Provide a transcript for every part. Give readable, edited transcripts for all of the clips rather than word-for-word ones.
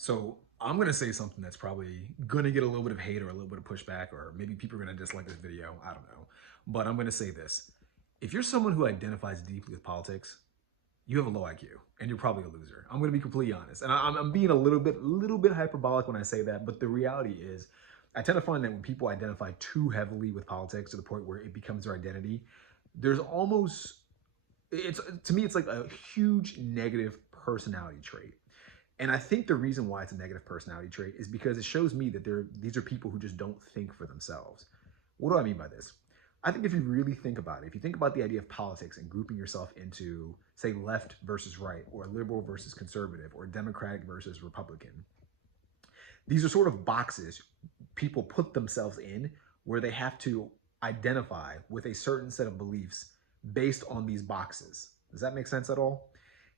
So I'm gonna say something that's probably gonna get a little bit of hate or a little bit of pushback, or maybe people are gonna dislike this video. I don't know. But I'm gonna say this. If you're someone who identifies deeply with politics, you have a low IQ and you're probably a loser. I'm gonna be completely honest. And I'm being a little bit hyperbolic when I say that, but the reality is I tend to find that when people identify too heavily with politics to the point where it becomes their identity, there's almost it's to me it's like a huge negative personality trait. And I think the reason why it's a negative personality trait is because it shows me that these are people who just don't think for themselves. What do I mean by this? I think if you really think about it, if you think about the idea of politics and grouping yourself into, say, left versus right, or liberal versus conservative, or Democratic versus Republican, these are sort of boxes people put themselves in where they have to identify with a certain set of beliefs based on these boxes. Does that make sense at all?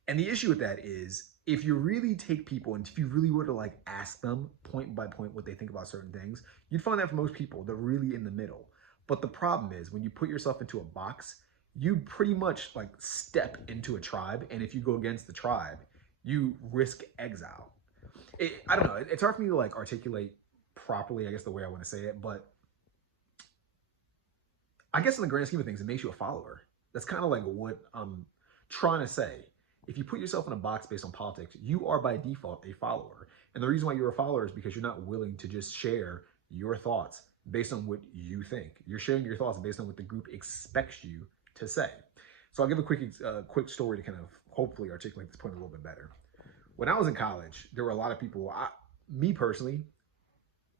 And the issue with that is if you really take people and if you really were to like ask them point by point what they think about certain things, you'd find that for most people, they're really in the middle. But the problem is when you put yourself into a box, you pretty much like step into a tribe. And if you go against the tribe, you risk exile. I don't know. It's hard for me to like articulate properly, I guess, the way I want to say it. But I guess in the grand scheme of things, it makes you a follower. That's kind of like what I'm trying to say. If you put yourself in a box based on politics, you are by default a follower. And the reason why you're a follower is because you're not willing to just share your thoughts based on what you think. You're sharing your thoughts based on what the group expects you to say. So I'll give a quick story to kind of hopefully articulate this point a little bit better. When I was in college, there were a lot of people, me personally,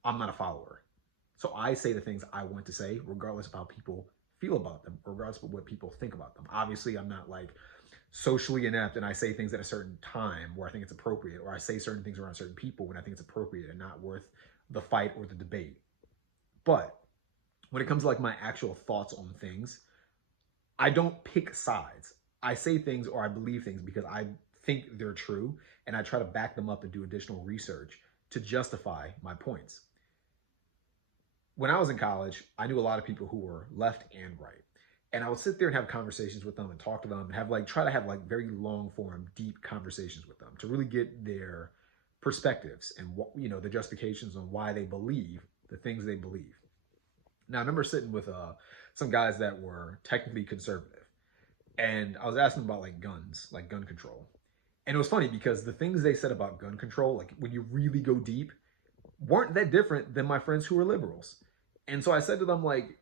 I'm not a follower. So I say the things I want to say, regardless of how people feel about them, regardless of what people think about them. Obviously, I'm not like socially inept and I say things at a certain time where I think it's appropriate, or I say certain things around certain people when I think it's appropriate and not worth the fight or the debate. But when it comes to like my actual thoughts on things, I don't pick sides. I say things or I believe things because I think they're true and I try to back them up and do additional research to justify my points. When I was in college, I knew a lot of people who were left and right. And I would sit there and have conversations with them and talk to them and have like try to have like very long form, deep conversations with them to really get their perspectives and what the justifications on why they believe the things they believe. Now I remember sitting with some guys that were technically conservative, and I was asking them about like guns, like gun control. And it was funny because the things they said about gun control, like when you really go deep, weren't that different than my friends who were liberals. And so I said to them, like,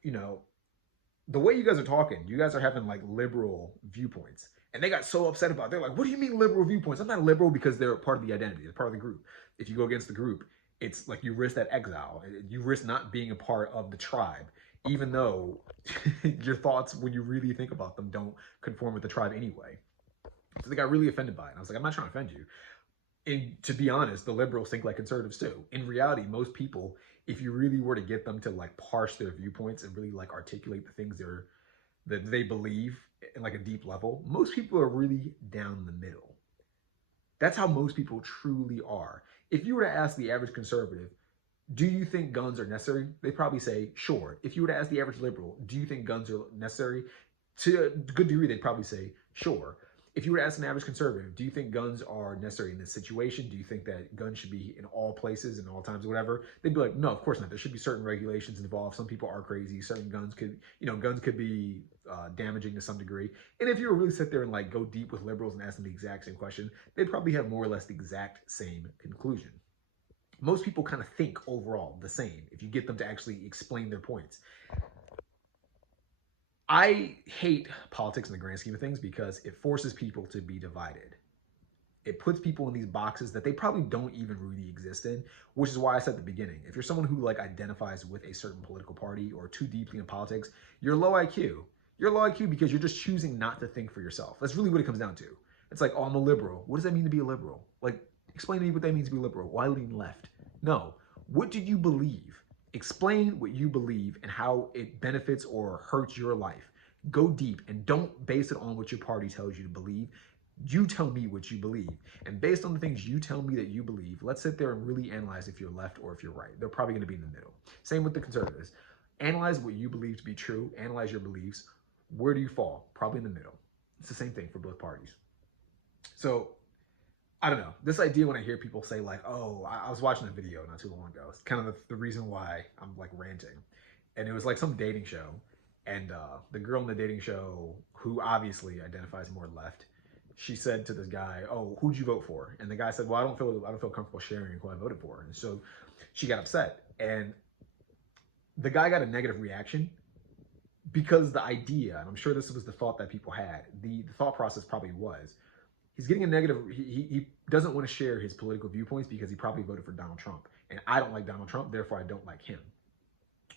the way you guys are talking, you guys are having like liberal viewpoints. And they got so upset about it. They're like, what do you mean liberal viewpoints? I'm not liberal because they're part of the identity, they're part of the group. If you go against the group, it's like you risk that exile. You risk not being a part of the tribe, even though your thoughts, when you really think about them, don't conform with the tribe anyway. So they got really offended by it. And I was like, I'm not trying to offend you. And to be honest, the liberals think like conservatives too. In reality, most people, if you really were to get them to like parse their viewpoints and really like articulate the things that they believe in like a deep level, most people are really down the middle. That's how most people truly are. If you were to ask the average conservative, do you think guns are necessary? They probably say, sure. If you were to ask the average liberal, do you think guns are necessary? To a good degree, they'd probably say, sure. If you were to ask an average conservative, do you think guns are necessary in this situation? Do you think that guns should be in all places and all times, whatever? They'd be like, no, of course not. There should be certain regulations involved. Some people are crazy. Certain guns could be damaging to some degree. And if you were really sit there and like go deep with liberals and ask them the exact same question, they'd probably have more or less the exact same conclusion. Most people kind of think overall the same if you get them to actually explain their points. I hate politics in the grand scheme of things because it forces people to be divided. It puts people in these boxes that they probably don't even really exist in, which is why I said at the beginning, if you're someone who like identifies with a certain political party or too deeply in politics, you're low IQ. You're low IQ because you're just choosing not to think for yourself. That's really what it comes down to. It's like, oh, I'm a liberal. What does that mean to be a liberal? Like, explain to me what that means to be liberal. Why lean left? No. What do you believe? Explain what you believe and how it benefits or hurts your life. Go deep and don't base it on what your party tells you to believe. You tell me what you believe. And based on the things you tell me that you believe, let's sit there and really analyze if you're left or if you're right. They're probably going to be in the middle. Same with the conservatives. Analyze what you believe to be true. Analyze your beliefs. Where do you fall? Probably in the middle. It's the same thing for both parties. So I don't know. This idea when I hear people say like, "Oh, I was watching a video not too long ago." It's kind of the reason why I'm like ranting, and it was like some dating show, and the girl in the dating show who obviously identifies more left, she said to this guy, "Oh, who'd you vote for?" And the guy said, "Well, I don't feel comfortable sharing who I voted for." And so she got upset, and the guy got a negative reaction because the idea, and I'm sure this was the thought that people had. The thought process probably was he's getting a negative. He doesn't want to share his political viewpoints because he probably voted for Donald Trump, and I don't like Donald Trump, therefore I don't like him.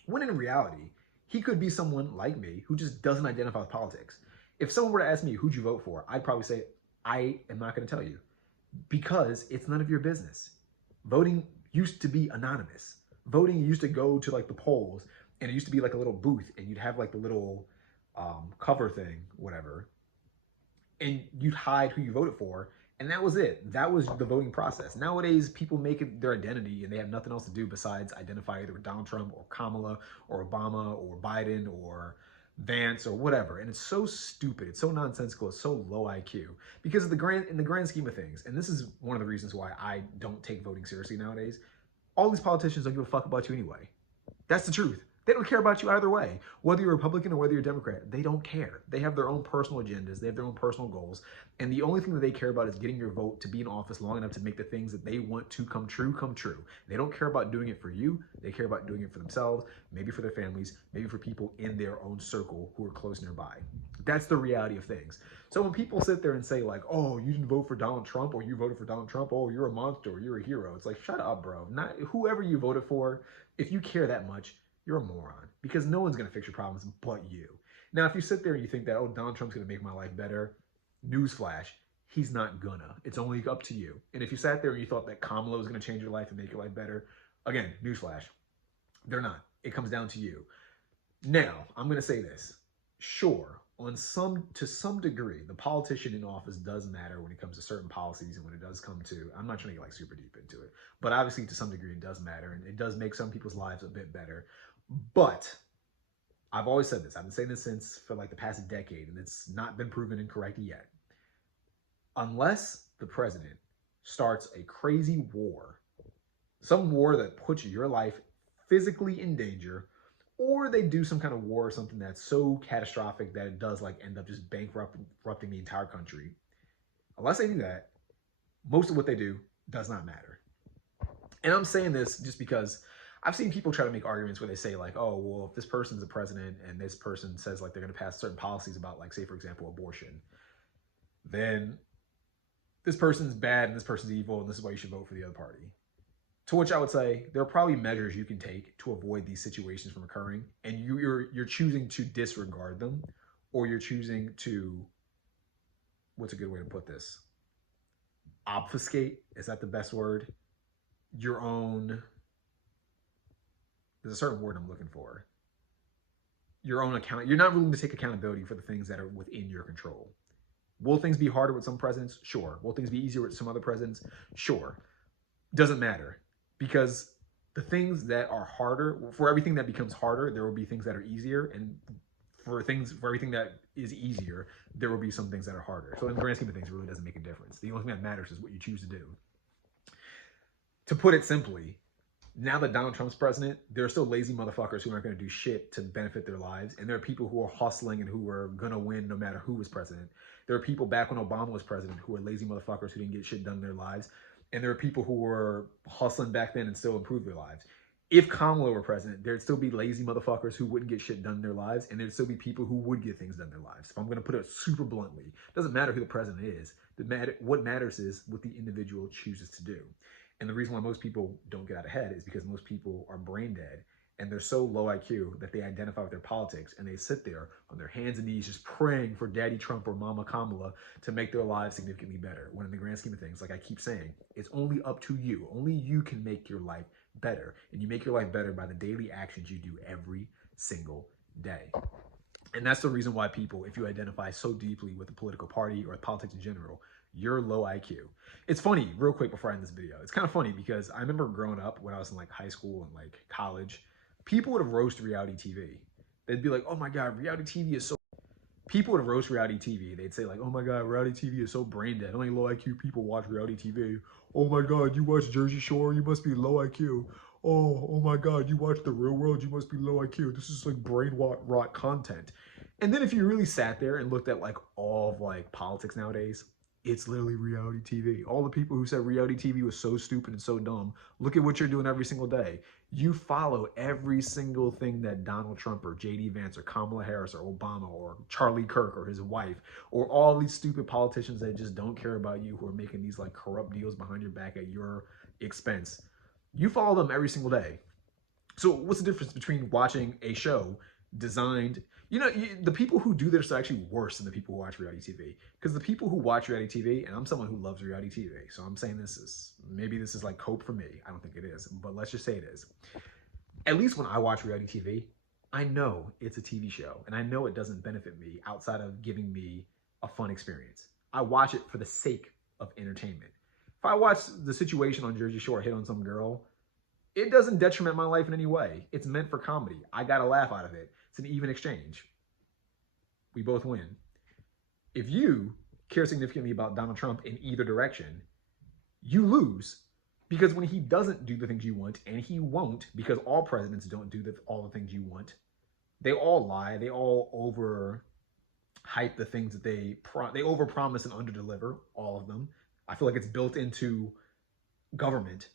When in reality, he could be someone like me who just doesn't identify with politics. If someone were to ask me who'd you vote for, I'd probably say I am not going to tell you because it's none of your business. Voting used to be anonymous. Voting used to go to like the polls, and it used to be like a little booth, and you'd have like the little cover thing, whatever, and you'd hide who you voted for, and that was it. That was the voting process. Nowadays, people make it their identity, and they have nothing else to do besides identify either with Donald Trump or Kamala or Obama or Biden or Vance or whatever. And it's so stupid. It's so nonsensical. It's so low IQ because of in the grand scheme of things. And this is one of the reasons why I don't take voting seriously nowadays. All these politicians don't give a fuck about you anyway. That's the truth. They don't care about you either way. Whether you're Republican or whether you're Democrat, they don't care. They have their own personal agendas. They have their own personal goals. And the only thing that they care about is getting your vote to be in office long enough to make the things that they want to come true. They don't care about doing it for you. They care about doing it for themselves, maybe for their families, maybe for people in their own circle who are close nearby. That's the reality of things. So when people sit there and say like, oh, you didn't vote for Donald Trump or you voted for Donald Trump, oh, you're a monster or you're a hero. It's like, shut up, bro. Not whoever you voted for. If you care that much, you're a moron because no one's going to fix your problems but you. Now, if you sit there and you think that, oh, Donald Trump's going to make my life better, newsflash, he's not gonna. It's only up to you. And if you sat there and you thought that Kamala was going to change your life and make your life better, again, newsflash, they're not. It comes down to you. Now, I'm going to say this. Sure, to some degree, the politician in office does matter when it comes to certain policies and when it does come to, I'm not trying to get like super deep into it, but obviously to some degree it does matter and it does make some people's lives a bit better. But I've always said this. I've been saying this since for like the past decade, and it's not been proven incorrect yet. Unless the president starts a crazy war, some war that puts your life physically in danger, or they do some kind of war or something that's so catastrophic that it does like end up just bankrupting the entire country. Unless they do that, most of what they do does not matter. And I'm saying this just because I've seen people try to make arguments where they say like, oh, well, if this person's the president and this person says like they're going to pass certain policies about like, say, for example, abortion, then this person's bad and this person's evil and this is why you should vote for the other party. To which I would say there are probably measures you can take to avoid these situations from occurring, and you're choosing to disregard them, or you're choosing to, what's a good way to put this? Obfuscate, is that the best word? Your own, there's a certain word I'm looking for. Your own account. You're not willing to take accountability for the things that are within your control. Will things be harder with some presidents? Sure. Will things be easier with some other presidents? Sure. Doesn't matter. Because the things that are harder, for everything that becomes harder, there will be things that are easier, and for everything that is easier, there will be some things that are harder. So in the grand scheme of things, it really doesn't make a difference. The only thing that matters is what you choose to do. To put it simply, now that Donald Trump's president, there are still lazy motherfuckers who aren't going to do shit to benefit their lives, and there are people who are hustling and who are going to win no matter who was president. There are people back when Obama was president who are lazy motherfuckers who didn't get shit done in their lives. And there are people who were hustling back then and still improved their lives. If Kamala were president, there'd still be lazy motherfuckers who wouldn't get shit done in their lives, and there'd still be people who would get things done in their lives. If I'm going to put it super bluntly, it doesn't matter who the president is. What matters is what the individual chooses to do. And the reason why most people don't get out ahead is because most people are brain dead, and they're so low IQ that they identify with their politics, and they sit there on their hands and knees just praying for Daddy Trump or Mama Kamala to make their lives significantly better. When in the grand scheme of things, like I keep saying, it's only up to you. Only you can make your life better. And you make your life better by the daily actions you do every single day. And that's the reason why people, if you identify so deeply with the political party or politics in general, you're low IQ. It's funny, real quick before I end this video, it's kind of funny because I remember growing up when I was in like high school and like college, people would have roasted reality TV. They'd be like, oh my God, reality TV is so... People would roast reality TV. They'd say like, "Oh my God, reality TV is so brain dead. Only low IQ people watch reality TV. Oh my God, you watch Jersey Shore? You must be low IQ. Oh my God, you watch The Real World? You must be low IQ. This is like brain rot content." And then if you really sat there and looked at like all of like politics nowadays, it's literally reality TV. All the people who said reality TV was so stupid and so dumb, look at what you're doing every single day. You follow every single thing that Donald Trump or JD Vance or Kamala Harris or Obama or Charlie Kirk or his wife or all these stupid politicians that just don't care about you, who are making these like corrupt deals behind your back at your expense. You follow them every single day. So what's the difference between watching a show designed, the people who do this are actually worse than the people who watch reality TV. Because the people who watch reality TV, and I'm someone who loves reality TV, so I'm saying maybe this is like cope for me. I don't think it is, but let's just say it is. At least when I watch reality TV, I know it's a TV show, and I know it doesn't benefit me outside of giving me a fun experience. I watch it for the sake of entertainment. If I watch the situation on Jersey Shore hit on some girl, it doesn't detriment my life in any way. It's meant for comedy. I got a laugh out of it. It's an even exchange. We both win. If you care significantly about Donald Trump in either direction, you lose, because when he doesn't do the things you want, and he won't, because all presidents don't do all the things you want. They all lie. They all overhype the things that they overpromise and underdeliver. All of them. I feel like it's built into government.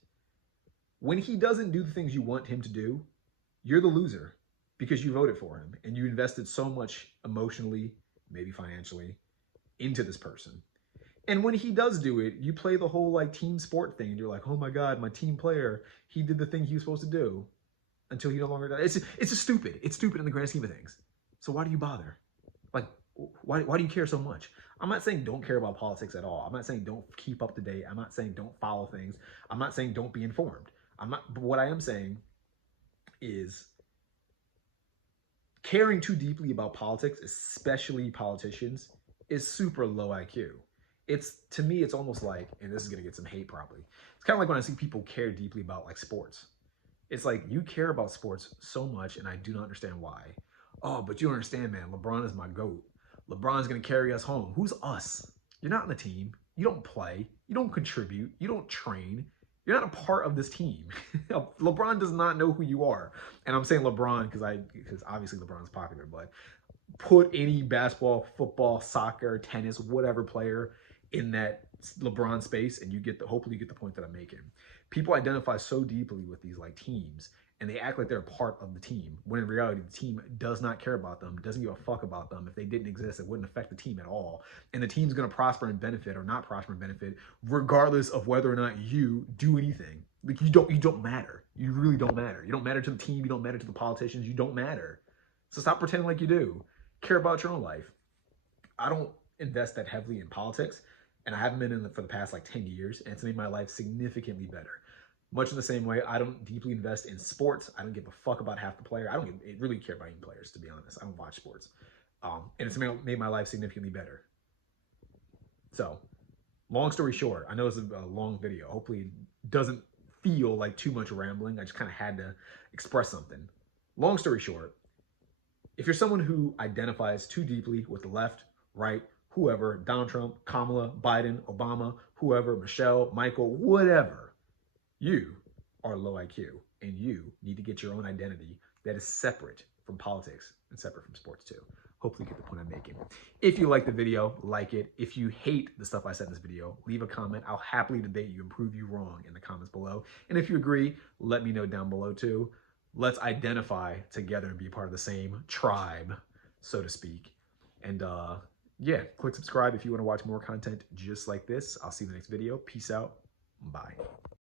When he doesn't do the things you want him to do, you're the loser, because you voted for him and you invested so much emotionally, maybe financially, into this person. And when he does do it, you play the whole like team sport thing, and you're like, "Oh my God, my team player, he did the thing he was supposed to do," until he no longer does. It's just stupid. It's stupid in the grand scheme of things. So why do you bother? Like, why do you care so much? I'm not saying don't care about politics at all. I'm not saying don't keep up to date. I'm not saying don't follow things. I'm not saying don't be informed. But what I am saying is caring too deeply about politics, especially politicians, is super low IQ. To me, it's almost like, and this is going to get some hate probably. It's kind of like when I see people care deeply about like sports. It's like, you care about sports so much, and I do not understand why. Oh, but you don't understand, man. LeBron is my GOAT. LeBron's going to carry us home. Who's us? You're not on the team. You don't play. You don't contribute. You don't train. You're not a part of this team. LeBron does not know who you are. And I'm saying LeBron because obviously LeBron's popular, but put any basketball, football, soccer, tennis, whatever player in that LeBron space, and hopefully you get the point that I'm making. People identify so deeply with these like teams, and they act like they're a part of the team, when in reality the team does not care about them, doesn't give a fuck about them. If they didn't exist, it wouldn't affect the team at all, and the team's going to prosper and benefit or not prosper and benefit regardless of whether or not you do anything. Like, you don't matter. You really don't matter. You don't matter to the team. You don't matter to the politicians. You don't matter. So stop pretending like you do. Care about your own life. I don't invest that heavily in politics, and I haven't been in it for the past like 10 years, and it's made my life significantly better. Much in the same way, I don't deeply invest in sports. I don't give a fuck about half the player. I don't really care about any players, to be honest. I don't watch sports. And it's made my life significantly better. So, long story short, I know it's a long video. Hopefully it doesn't feel like too much rambling. I just kind of had to express something. Long story short, if you're someone who identifies too deeply with the left, right, whoever, Donald Trump, Kamala, Biden, Obama, whoever, Michelle, Michael, whatever, you are low IQ, and you need to get your own identity that is separate from politics and separate from sports too. Hopefully you get the point I'm making. If you like the video, like it. If you hate the stuff I said in this video, leave a comment. I'll happily debate you and prove you wrong in the comments below. And if you agree, let me know down below too. Let's identify together and be part of the same tribe, so to speak. And yeah, click subscribe if you want to watch more content just like this. I'll see you in the next video. Peace out. Bye.